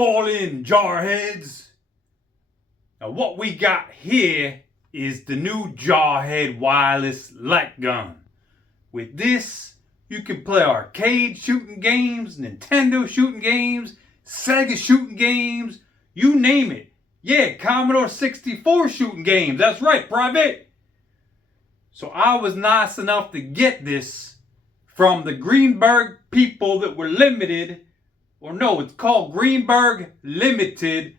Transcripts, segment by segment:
Fall in, Jarheads. Now what we got here is the new Jarhead wireless light gun. With this, you can play arcade shooting games, Nintendo shooting games, Sega shooting games, you name it. Yeah, Commodore 64 shooting games. That's right, Private. So I was nice enough to get this from the Greensburg people that were limited, or no, it's called Greensburg Limited,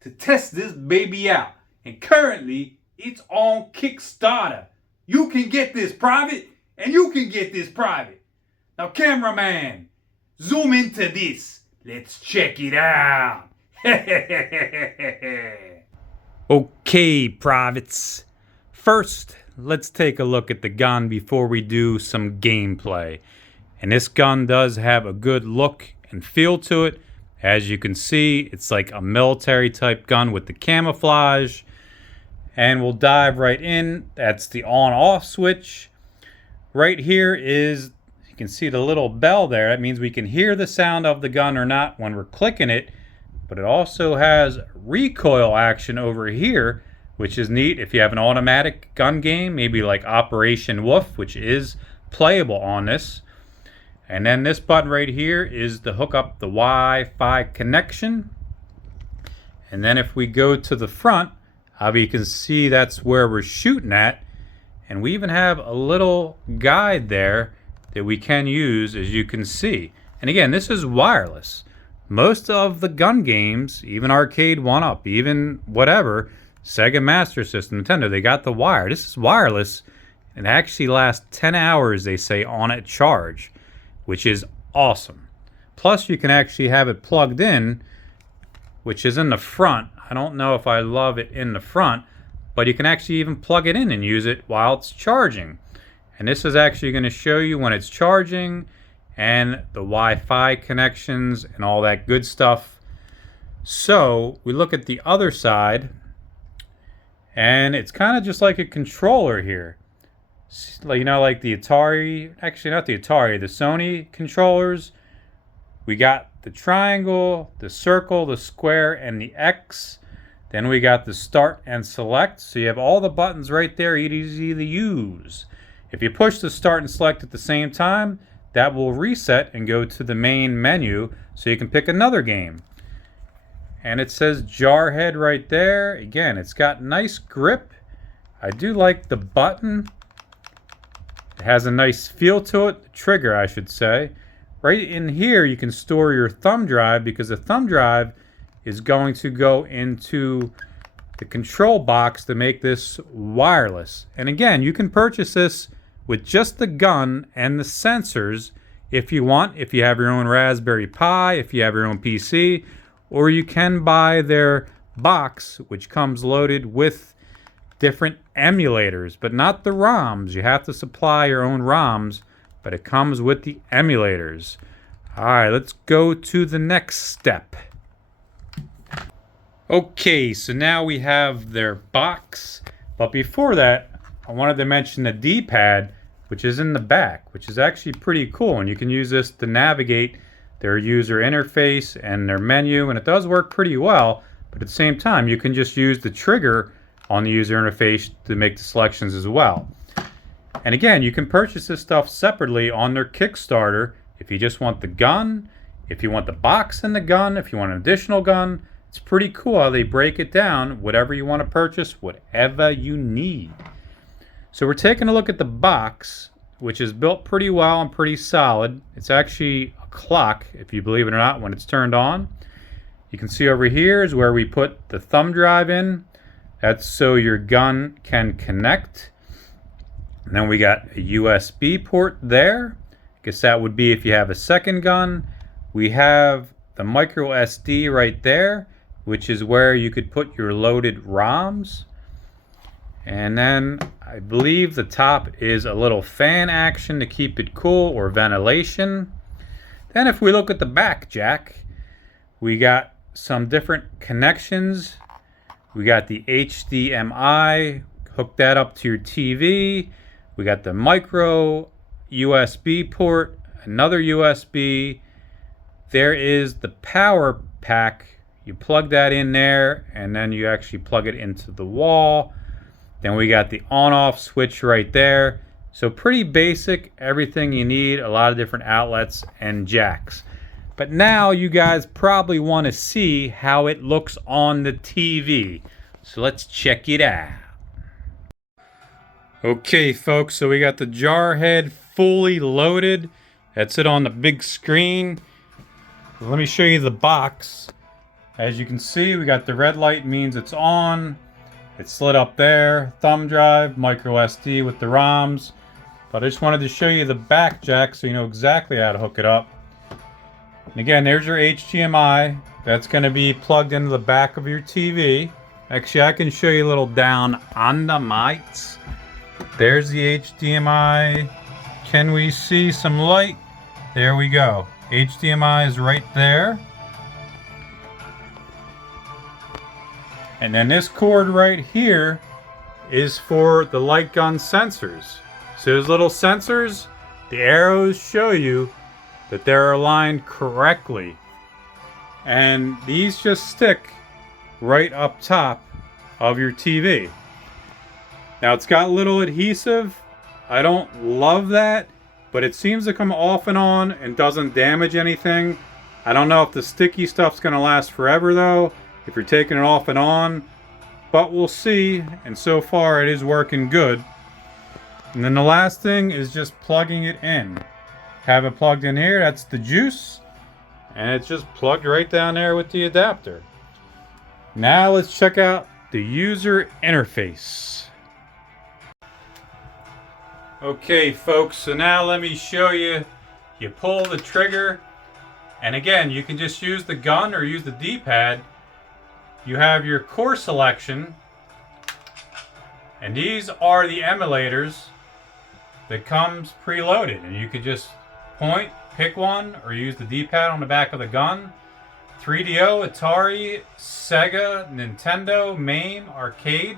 to test this baby out. And currently, it's on Kickstarter. You can get this, Private, and you can get this, Private. Now, cameraman, zoom into this. Let's check it out. Okay, privates. First, let's take a look at the gun before we do some gameplay. And this gun does have a good look and feel to it. As you can see, it's like a military type gun with the camouflage. And we'll dive right in. That's the on-off switch. Right here is, you can see the little bell there. That means we can hear the sound of the gun or not when we're clicking it. But it also has recoil action over here, which is neat if you have an automatic gun game, maybe like Operation Wolf, which is playable on this. And then this button right here is to hook up the Wi-Fi connection. And then if we go to the front, you can see that's where we're shooting at. And we even have a little guide there that we can use, as you can see. And again, this is wireless. Most of the gun games, even arcade 1-up, even whatever, Sega Master System, Nintendo, they got the wire. This is wireless. It actually lasts 10 hours, they say, on a charge, which is awesome. Plus, you can actually have it plugged in, which is in the front. I don't know if I love it in the front, but you can actually even plug it in and use it while it's charging. And this is actually going to show you when it's charging and the Wi-Fi connections and all that good stuff. So we look at the other side, and it's kind of just like a controller here. You know, like the Atari, actually not the Atari, the Sony controllers. We got the triangle, the circle, the square, and the X. Then we got the start and select. So you have all the buttons right there, easy to use. If you push the start and select at the same time, that will reset and go to the main menu so you can pick another game. And it says Jarhead right there. Again, it's got nice grip. I do like the button. It has a nice feel to it. The trigger, I should say. Right in here, you can store your thumb drive, because the thumb drive is going to go into the control box to make this wireless. And again, you can purchase this with just the gun and the sensors if you want, if you have your own Raspberry Pi, if you have your own PC, or you can buy their box, which comes loaded with different emulators, but not the ROMs. You have to supply your own ROMs, but it comes with the emulators. All right, let's go to the next step. Okay, so now we have their box, but before that, I wanted to mention the D-pad, which is in the back, which is actually pretty cool, and you can use this to navigate their user interface and their menu, and it does work pretty well, but at the same time, you can just use the trigger on the user interface to make the selections as well. And again, you can purchase this stuff separately on their Kickstarter if you just want the gun, if you want the box and the gun, if you want an additional gun. It's pretty cool how they break it down, whatever you want to purchase, whatever you need. So we're taking a look at the box, which is built pretty well and pretty solid. It's actually a clock, if you believe it or not, when it's turned on. You can see over here is where we put the thumb drive in. That's so your gun can connect. And then we got a USB port there. I guess that would be if you have a second gun. We have the micro SD right there, which is where you could put your loaded ROMs. And then I believe the top is a little fan action to keep it cool, or ventilation. Then if we look at the back jack, we got some different connections. We got the HDMI, hook that up to your TV. We got the micro USB port, another USB. There is the power pack. You plug that in there, and then you actually plug it into the wall. Then we got the on-off switch right there. So pretty basic, everything you need, a lot of different outlets and jacks. But now you guys probably want to see how it looks on the TV. So let's check it out. Okay folks, so we got the Jarhead fully loaded. That's it on the big screen. Let me show you the box. As you can see, we got the red light means it's on. It's lit up there. Thumb drive, micro SD with the ROMs. But I just wanted to show you the back jack so you know exactly how to hook it up. And again, there's your HDMI. That's going to be plugged into the back of your TV. Actually, I can show you a little down on the mics. There's the HDMI. Can we see some light? There we go. HDMI is right there. And then this cord right here is for the light gun sensors. So those little sensors, the arrows show you that they're aligned correctly. And these just stick right up top of your TV. Now it's got a little adhesive. I don't love that, but it seems to come off and on and doesn't damage anything. I don't know if the sticky stuff's gonna last forever though, if you're taking it off and on, but we'll see. And so far it is working good. And then the last thing is just plugging it in. Have it plugged in here, that's the juice, and it's just plugged right down there with the adapter. Now let's check out the user interface. Okay folks, so now let me show you. You pull the trigger, and again you can just use the gun or use the D-pad. You have your core selection, and these are the emulators that comes preloaded, and you could just point, pick one, or use the D-pad on the back of the gun. 3DO, Atari, Sega, Nintendo, MAME Arcade,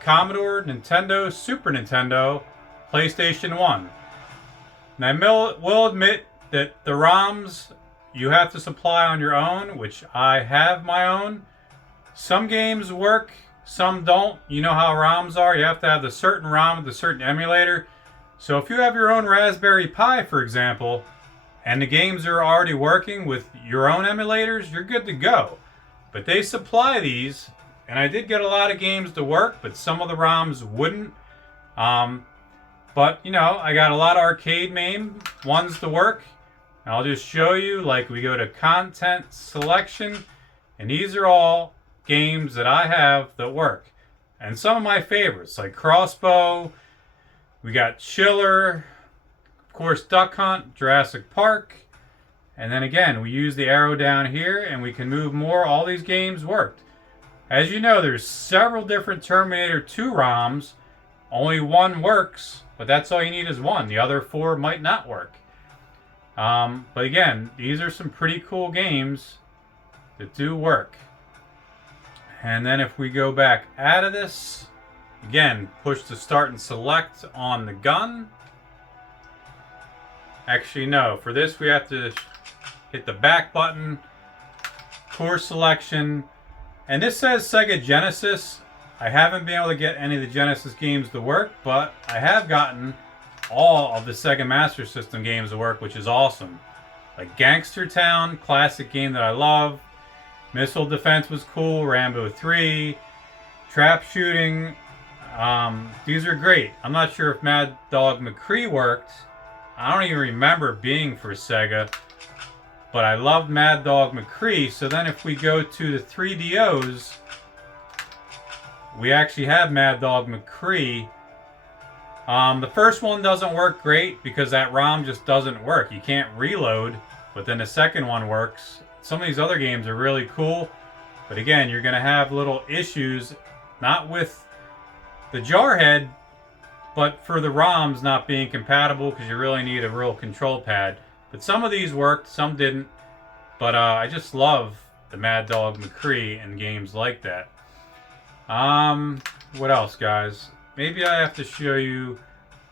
Commodore, Nintendo, Super Nintendo, PlayStation 1. Now I will admit that the ROMs you have to supply on your own, which I have my own. Some games work, some don't. You know how ROMs are. You have to have the certain ROM with a certain emulator. So if you have your own Raspberry Pi, for example, and the games are already working with your own emulators, you're good to go. But they supply these, and I did get a lot of games to work, but some of the ROMs wouldn't. But, you know, I got a lot of arcade MAME ones to work. And I'll just show you, like we go to content selection, and these are all games that I have that work. And some of my favorites, like Crossbow, we got Chiller, of course Duck Hunt, Jurassic Park, and then again, we use the arrow down here and we can move more. All these games worked. As you know, there's several different Terminator 2 ROMs. Only one works, but that's all you need is one. The other four might not work. But again, these are some pretty cool games that do work. And then if we go back out of this, again, push the start and select on the gun. Actually, no. For this, we have to hit the back button, core selection. And this says Sega Genesis. I haven't been able to get any of the Genesis games to work, but I have gotten all of the Sega Master System games to work, which is awesome. Like Gangster Town, classic game that I love. Missile Defense was cool. Rambo 3. Trap Shooting. These are great. I'm not sure if Mad Dog McCree worked. I don't even remember being for Sega. But I loved Mad Dog McCree. So then if we go to the 3DOs, we actually have Mad Dog McCree. The first one doesn't work great because that ROM just doesn't work. You can't reload, but then the second one works. Some of these other games are really cool, but again, you're going to have little issues, not with the Jarhead, but for the ROMs not being compatible because you really need a real control pad. But some of these worked, some didn't. But I just love the Mad Dog McCree and games like that. What else, guys? Maybe I have to show you,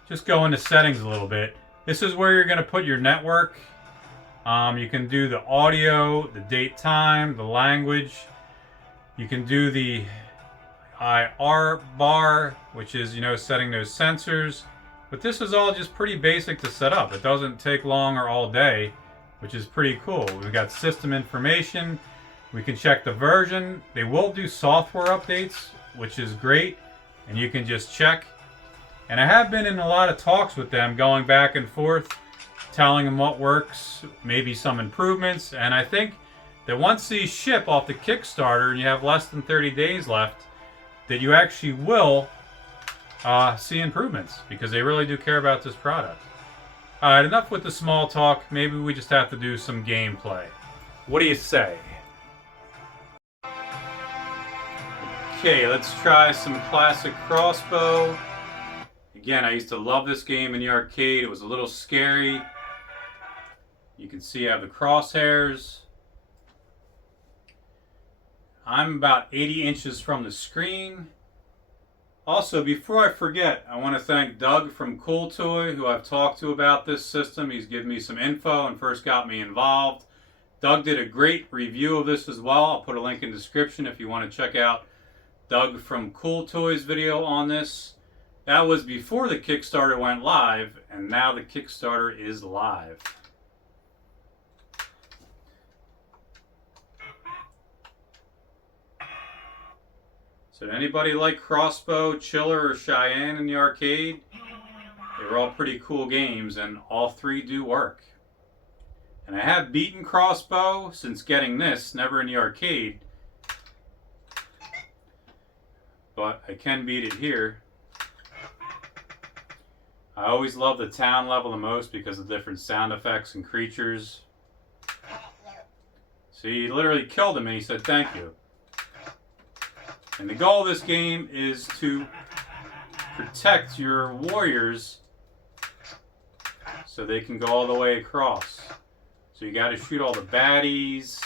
just go into settings a little bit. This is where you're going to put your network. You can do the audio, the date, time, the language. You can do the IR bar, which is, setting those sensors. But this is all just pretty basic to set up. It doesn't take long or all day, which is pretty cool. We've got system information. We can check the version. They will do software updates, which is great. And you can just check. And I have been in a lot of talks with them, going back and forth, telling them what works, maybe some improvements. And I think that once these ship off the Kickstarter and you have less than 30 days left, that you actually will see improvements, because they really do care about this product. Alright, enough with the small talk. Maybe we just have to do some gameplay. What do you say? Okay, let's try some classic Crossbow. Again, I used to love this game in the arcade. It was a little scary. You can see I have the crosshairs. I'm about 80 inches from the screen. Also, before I forget, I want to thank Doug from Cool Toy, who I've talked to about this system. He's given me some info and first got me involved. Doug did a great review of this as well. I'll put a link in the description if you want to check out Doug from Cool Toy's video on this. That was before the Kickstarter went live, and now the Kickstarter is live. So did anybody like Crossbow, Chiller, or Cheyenne in the arcade? They were all pretty cool games, and all three do work. And I have beaten Crossbow since getting this, never in the arcade. But I can beat it here. I always love the town level the most because of different sound effects and creatures. See, he literally killed him and he said thank you. And the goal of this game is to protect your warriors so they can go all the way across. So you got to shoot all the baddies.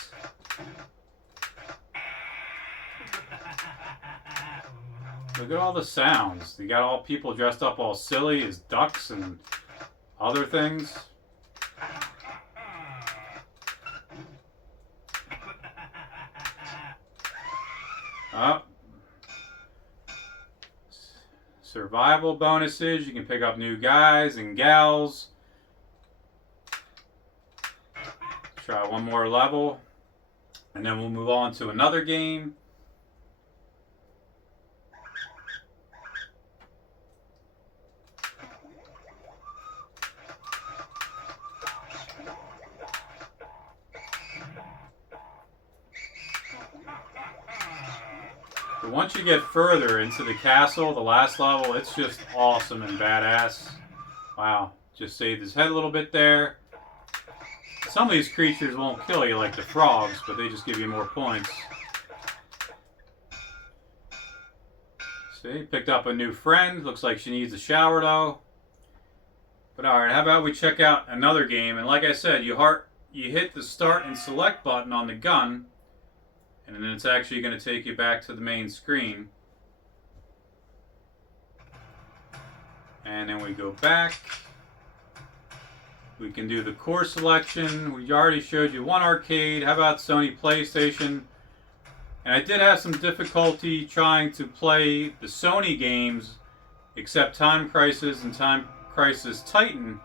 Look at all the sounds. You got all people dressed up all silly as ducks and other things. Survival bonuses. You can pick up new guys and gals. Try one more level. And then we'll move on to another game. But once you get further into the castle, the last level, it's just awesome and badass. Wow, just saved his head a little bit there. Some of these creatures won't kill you like the frogs, but they just give you more points. See, picked up a new friend. Looks like she needs a shower though. But alright, how about we check out another game? And like I said, you hit the start and select button on the gun, and then it's actually going to take you back to the main screen. And then we go back. We can do the core selection. We already showed you one arcade. How about Sony PlayStation? And I did have some difficulty trying to play the Sony games, except Time Crisis and Time Crisis Titan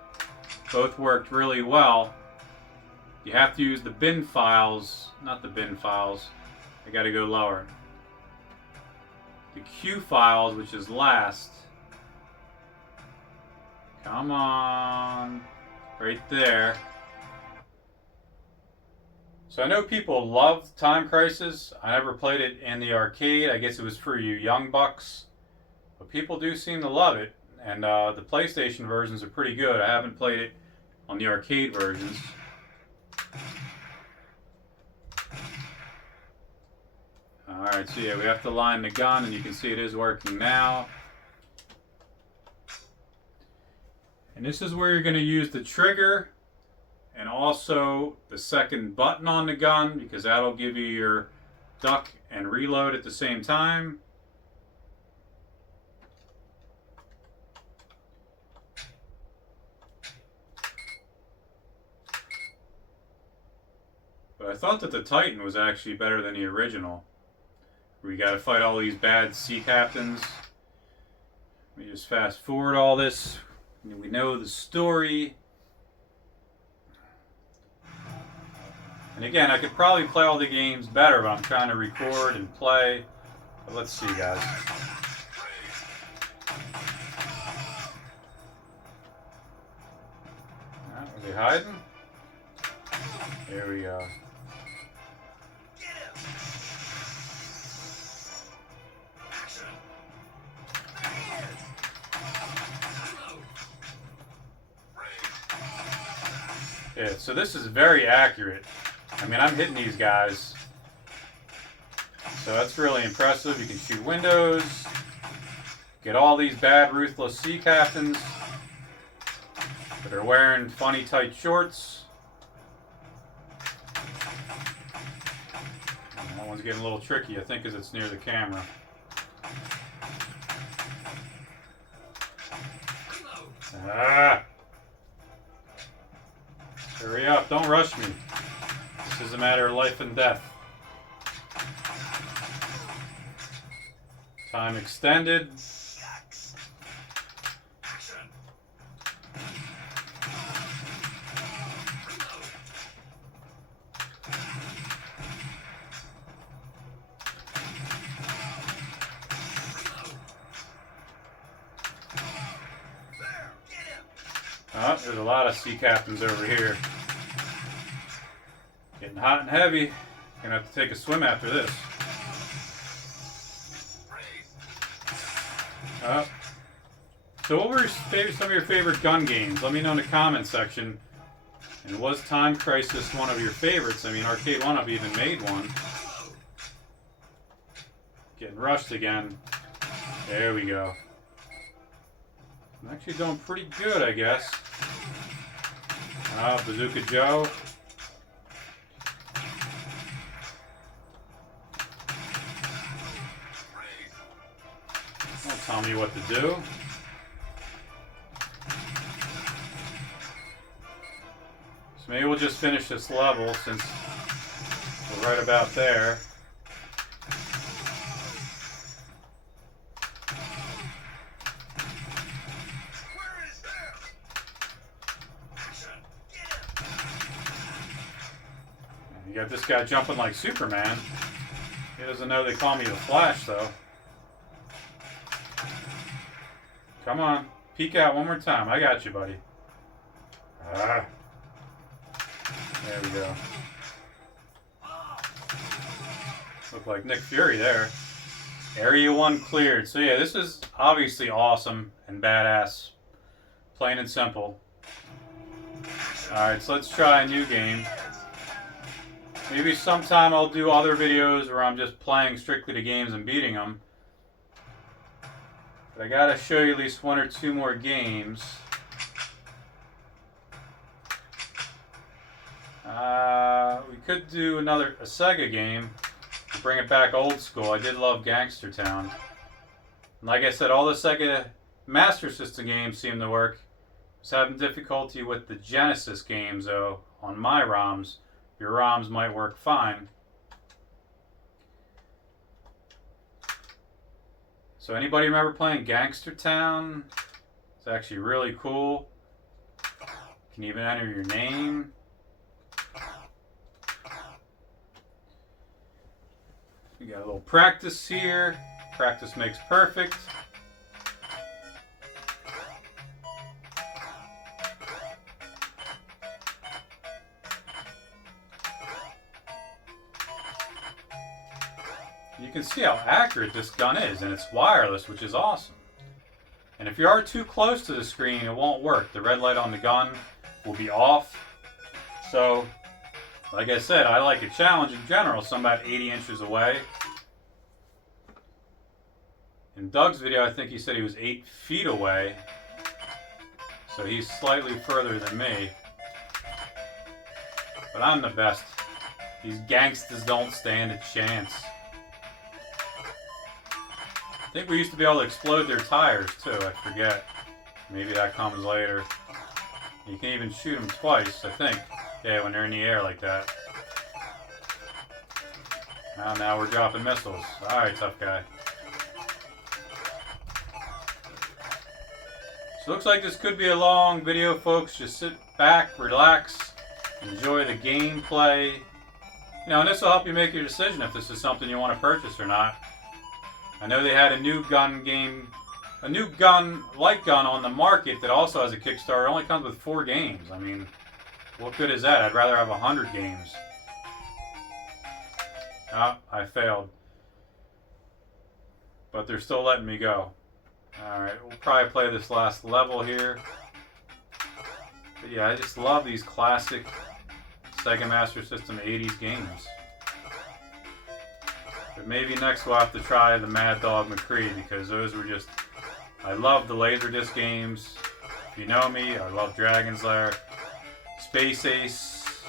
both worked really well. You have to use the bin files, not the bin files. I gotta go lower. The Q files, which is last. Come on. Right there. So I know people love Time Crisis. I never played it in the arcade. I guess it was for you young bucks. But people do seem to love it. And the PlayStation versions are pretty good. I haven't played it on the arcade versions. Alright, so yeah, we have to line the gun, and you can see it is working now. And this is where you're going to use the trigger and also the second button on the gun, because that'll give you your duck and reload at the same time. But I thought that the Titan was actually better than the original. We gotta fight all these bad sea captains. Let me just fast forward all this. We know the story. And again, I could probably play all the games better, but I'm trying to record and play. But let's see, guys. Are they hiding? There we go. Yeah, so this is very accurate. I mean, I'm hitting these guys. So that's really impressive. You can shoot windows. Get all these bad, ruthless sea captains that are wearing funny tight shorts. And that one's getting a little tricky, I think, because it's near the camera. Ah! Hurry up, don't rush me. This is a matter of life and death. Time extended. Oh, there's a lot of sea captains over here. Getting hot and heavy. Gonna have to take a swim after this. So what were some of your favorite gun games? Let me know in the comment section. And was Time Crisis one of your favorites? I mean, Arcade 1 Up even made one. Getting rushed again. There we go. I'm actually doing pretty good, I guess. Bazooka Joe. Don't tell me what to do. So maybe we'll just finish this level since we're right about there. You got this guy jumping like Superman. He doesn't know they call me the Flash, though. Come on. Peek out one more time. I got you, buddy. Ah. There we go. Look like Nick Fury there. Area 1 cleared. So yeah, this is obviously awesome and badass. Plain and simple. Alright, so let's try a new game. Maybe sometime I'll do other videos where I'm just playing strictly the games and beating them. But I gotta show you at least one or two more games. We could do a Sega game to bring it back old school. I did love Gangster Town. And like I said, all the Sega Master System games seem to work. I was having difficulty with the Genesis games though on my ROMs. Your ROMs might work fine. So anybody remember playing Gangster Town? It's actually really cool. You can even enter your name. We got a little practice here. Practice makes perfect. You can see how accurate this gun is, and it's wireless, which is awesome. And if you are too close to the screen, it won't work. The red light on the gun will be off. So, like I said, I like a challenge in general, so I'm about 80 inches away. In Doug's video, I think he said he was 8 feet away. So he's slightly further than me. But I'm the best. These gangsters don't stand a chance. I think we used to be able to explode their tires too, I forget. Maybe that comes later. You can even shoot them twice, I think. Yeah, when they're in the air like that. Now we're dropping missiles. Alright, tough guy. So looks like this could be a long video, folks. Just sit back, relax, enjoy the gameplay. You know, and this will help you make your decision if this is something you want to purchase or not. I know they had a new gun game, a new gun, light gun on the market that also has a Kickstarter. It only comes with 4 games. I mean, what good is that? I'd rather have 100 games. Oh, I failed. But they're still letting me go. Alright, we'll probably play this last level here. But yeah, I just love these classic Sega Master System 80s games. But maybe next we'll have to try the Mad Dog McCree, because those were just... I love the Laserdisc games. If you know me, I love Dragon's Lair, Space Ace,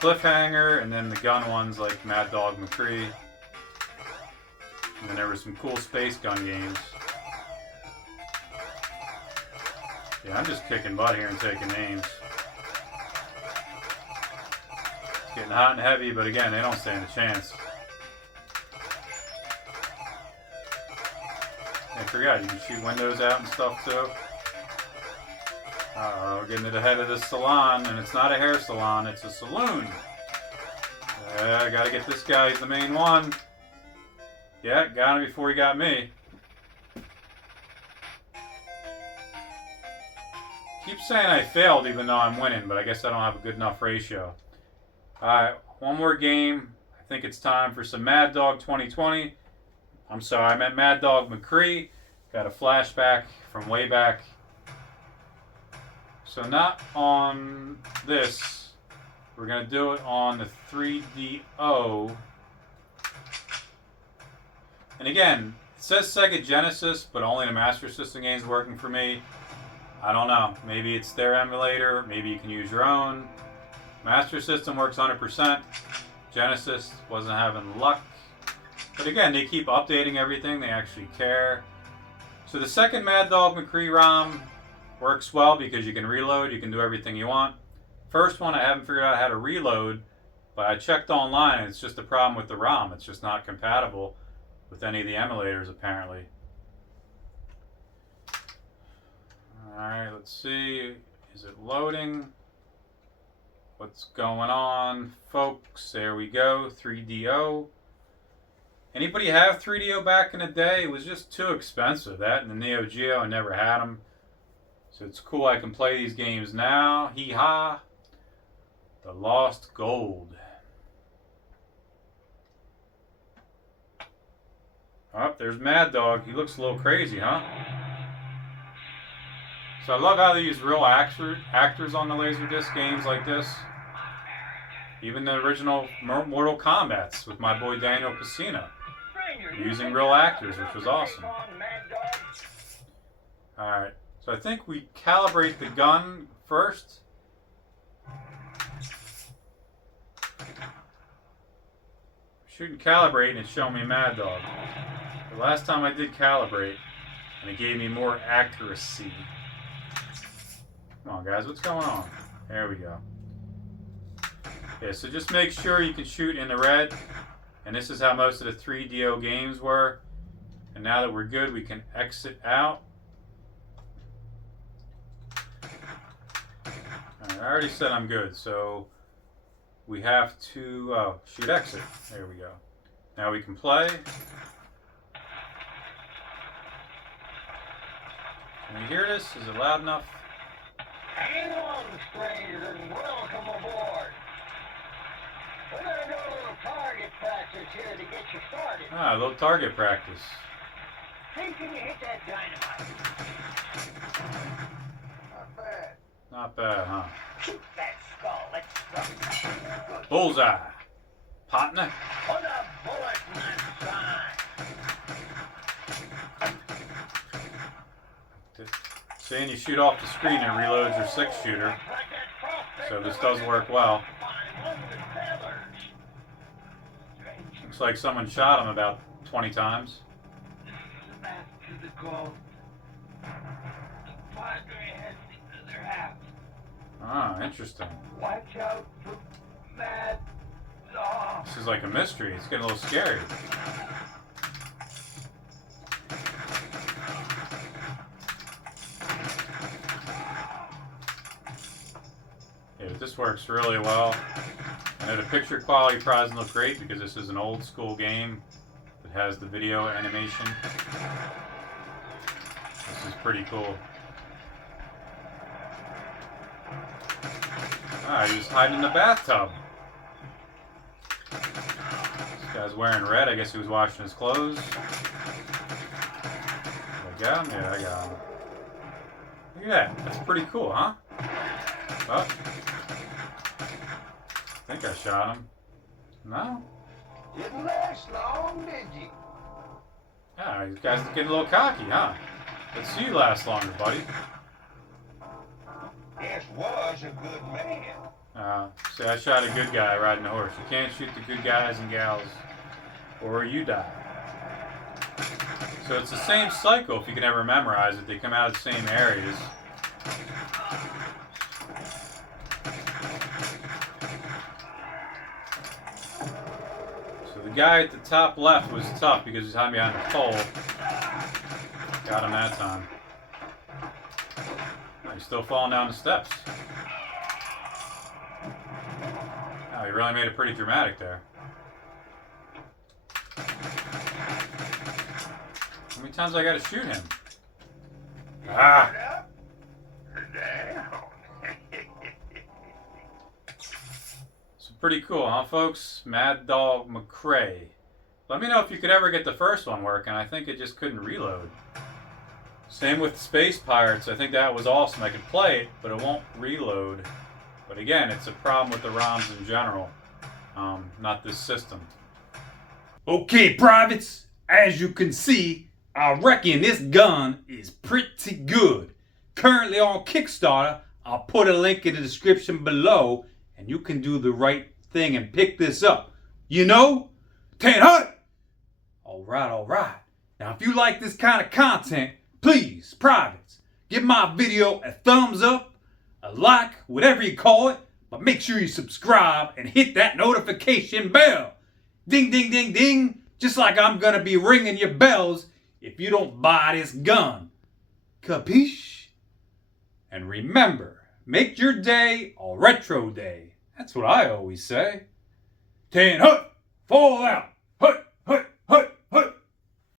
Cliffhanger, and then the gun ones like Mad Dog McCree. And then there were some cool space gun games. Yeah, I'm just kicking butt here and taking names. It's getting hot and heavy, but again, they don't stand a chance. I forgot, you can shoot windows out and stuff too. Uh-oh, we're getting it ahead of the salon, and it's not a hair salon, it's a saloon. I gotta get this guy, he's the main one. Yeah, got him before he got me. Keep saying I failed even though I'm winning, but I guess I don't have a good enough ratio. Alright, one more game. I think it's time for some Mad Dog 2020. I'm sorry, I meant Mad Dog McCree. Got a flashback from way back. So not on this. We're going to do it on the 3DO. And again, it says Sega Genesis, but only the Master System games working for me. I don't know. Maybe it's their emulator. Maybe you can use your own. Master System works 100%. Genesis wasn't having luck. But again, they keep updating everything. They actually care. So the second Mad Dog McCree ROM works well because you can reload. You can do everything you want. First one, I haven't figured out how to reload. But I checked online. It's just a problem with the ROM. It's just not compatible with any of the emulators, apparently. Alright, let's see. Is it loading? What's going on, folks? There we go. 3DO. Anybody have 3DO back in the day? It was just too expensive. That and the Neo Geo, I never had them. So it's cool I can play these games now. Hee-ha. The Lost Gold. Oh, there's Mad Dog. He looks a little crazy, huh? So I love how they use real actors on the Laserdisc games like this. Even the original Mortal Kombats with my boy Daniel Pacino. Using real actors, which was awesome. Alright, so I think we calibrate the gun first. Shooting calibrate and it's showing me Mad Dog. The last time I did calibrate, and it gave me more accuracy. Come on, guys, what's going on? There we go. Yeah, so just make sure you can shoot in the red. And this is how most of the 3DO games were. And now that we're good, we can exit out. Alright, I already said I'm good, so we have to shoot exit. There we go. Now we can play. Can you hear this? Is it loud enough? Hang on, strangers, and welcome aboard. We're going to do a little target practice here to get you started. Ah, a little target practice. See, can you hit that dynamite? Not bad. Not bad, huh? Shoot that skull. Let's go. Good. Bullseye. Partner. Put a bullet in that side. Saying you shoot off the screen and reloads your 6-shooter. So this does work well. Looks like someone shot him about 20 times. This is the map to the goal. The Padre has the other half. Ah, interesting. Watch out for Mad Dog. This is like a mystery. It's getting a little scary. Yeah, this works really well. I know the picture quality probably doesn't look great because this is an old school game that has the video animation. This is pretty cool. Ah, he was hiding in the bathtub. This guy's wearing red. I guess he was washing his clothes. Did I got him? Yeah, I got him. Look at that. That's pretty cool, huh? Oh. I think I shot him. No? Didn't last long, did you? Yeah, these guys are getting a little cocky, huh? Let's see you last longer, buddy. Yes, was a good man. See, I shot a good guy riding a horse. You can't shoot the good guys and gals, or you die. So it's the same cycle, if you can ever memorize it. They come out of the same areas. So the guy at the top left was tough because he's hiding behind a pole. Got him that time. Oh, he's still falling down the steps. Oh, he really made it pretty dramatic there. How many times I gotta shoot him? Ah! So pretty cool, huh, folks? Mad Dog McCree. Let me know if you could ever get the first one working. I think it just couldn't reload. Same with Space Pirates. I think that was awesome. I could play it, but it won't reload. But again, it's a problem with the ROMs in general, not this system. Okay, privates, as you can see, I reckon this gun is pretty good. Currently on Kickstarter. I'll put a link in the description below, and you can do the right thing and pick this up. You know? 10 Alright. Now, if you like this kind of content, please, privates, give my video a thumbs up, a like, whatever you call it, but make sure you subscribe and hit that notification bell. Ding, ding, ding, ding, just like I'm gonna be ringing your bells if you don't buy this gun. Capiche? And remember, make your day a retro day. That's what I always say. 10 hut, fall out, hut, hut, hut.